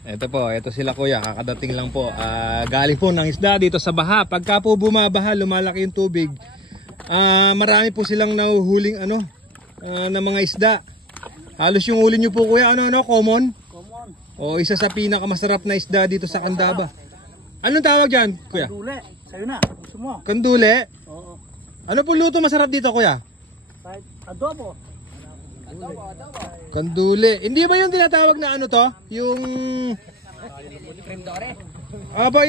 Ito po, ito sila kuya, kakadating lang po. Galing po ng isda dito sa baha. Pagka po bumabaha, lumalaki yung tubig. Marami po silang nahuhuling na mga isda. Halos yung huli nyo po kuya, common? Common. O isa sa pinakamasarap na isda dito sa Candaba. Anong tawag dyan kuya? Kandule. Sa'yo na, gusto mo. Kandule? Oo. Ano po luto masarap dito kuya? Adobo. Kandule. Hindi ba yung tinatawag na Yung...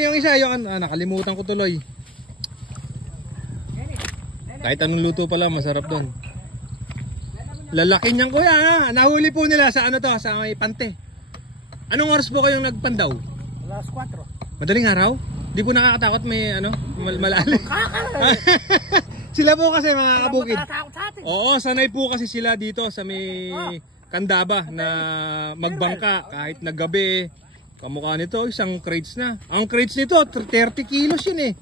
yung isa, nakalimutan ko tuloy. Kahit anong luto pala, masarap doon. Lalaki niyan kuya ha. Nahuli po nila sa sa may pante. Anong oras po kayong nagpandaw? Alas 4. Madaling araw? Di po nakakatakot may malalim. Sila po kasi mga kabukid. Oo, sanay po kasi sila dito sa may Candaba na magbangka kahit naggabi. Kamukha nito, isang crates na. Ang crates nito, 30 kilos yun eh.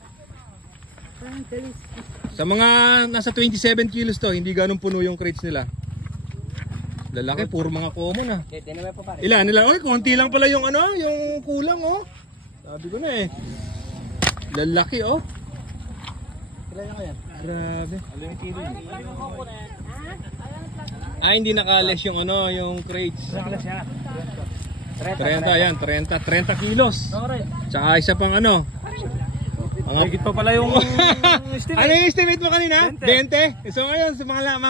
Sa mga nasa 27 kilos to, hindi ganun puno yung crates nila. Lalaki, puro mga common ah. Ilan? Oy, konti lang pala yung yung kulang oh. Sabi ko na eh. Lalaki oh. Ilan na yan? Grabe. Hindi nakales yung yung crates. 30 yan, 30 kilos. Tsaka isa pang Higit pa pala yung estimate. Ano yung estimate mo kanina? 20? So ngayon sa mga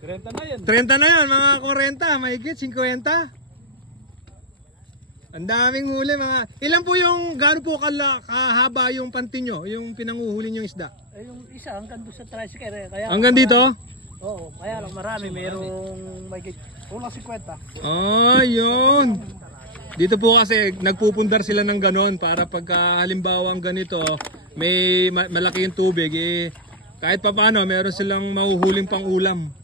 30 na yan. 30 na yan, mga 40, mahigit 50. Ang daming huli mga. Ilan po yung gaano po kahaba yung panty nyo, yung pinanguhuli yung isda? Yung isa hanggang doon sa tricycle kaya hanggang dito? Oo, kaya lang marami, mayroong mahigit kulang 50. Yun. Dito po kasi nagpupundar sila ng ganon para pagka halimbawa ganito, may malaki yung tubig kahit pa paano meron silang mahuhuling pang ulam.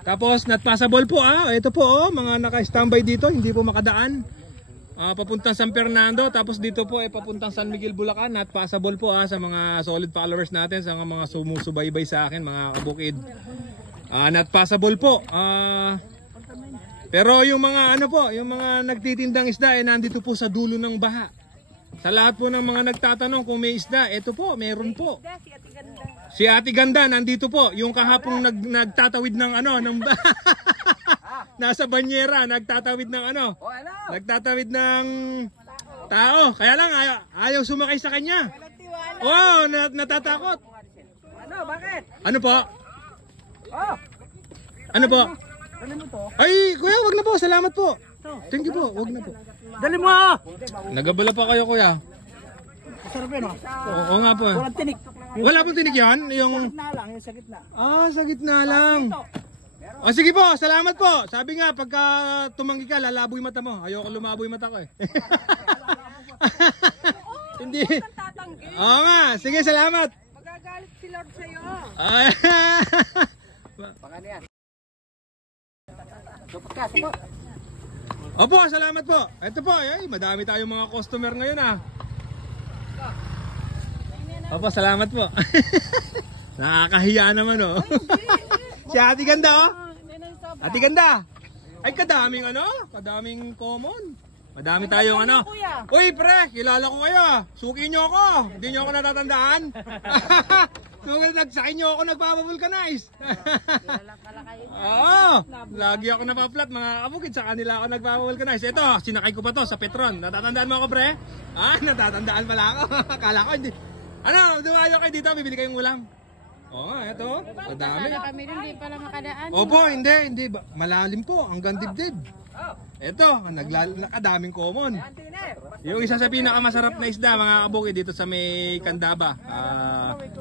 Tapos not passable po ito po mga naka-standby dito, hindi po makadaan. Papuntang San Fernando, tapos dito po papuntang San Miguel, Bulacan. Not passable po sa mga solid followers natin, sa mga sumusubaybay sa akin, mga kabukid. Not passable po. Pero yung mga yung mga nagtitindang isda nandito po sa dulo ng baha. Sa lahat po ng mga nagtatanong kung may isda, ito po, meron po. Si Ate Ganda nandito po, yung kahapong nagtatawid ng ng nasa banyera, nagtatawid ng nagtatawid ng tao. Kaya lang ayaw sumakay sa kanya. Wow, natatakot. Bakit? Ano po? Ano po? Dali mo to. Ay, kuya, wag na po. Salamat po. Thank you po. Wag na po. Dali mo! Nagabala pa kayo, kuya. Masarap yun Oo nga po. Walang tinik. Wala pong tinik yan? Sa gitna lang, yung sa gitna. Sa gitna lang. Sige po, salamat po. Sabi nga, pagka tumanggi ka, lalabo yung mata mo. Ayoko lumabo yung mata ko eh. Hindi. Oo nga, sige, salamat. Magagalit si Lord sa'yo. Pangan yan. Supot ka, supot. Opo, salamat po. Ito po, madami tayong mga customer ngayon Opo, salamat po. Nakakahiya naman Si Ate Ganda Ate Ganda. Ay, kadaming kadaming common. Madami tayong Uy, pre, kilala ko kayo. Suki nyo ako. Hindi nyo ako natatandaan. Nagsakin nyo ako nagpapavulcanize. Oo, lagi ako napaplat mga kabukid. Sa kanila ako nagpapavulcanize. Ito, sinakay ko pa to sa Petron. Natatandaan mo ako, pre? Natatandaan pala ako. Akala ko hindi. Dumayo kayo dito, bibili kayong ulam. Oo nga, ito. Madami. Kami rin, hindi pala makadaan. Opo, hindi. Malalim po, hanggang dibdib. Ito, nakadaming common. Yung isa sa pinakamasarap na isda, mga kabukid, dito sa may Candaba.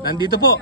Nandito po.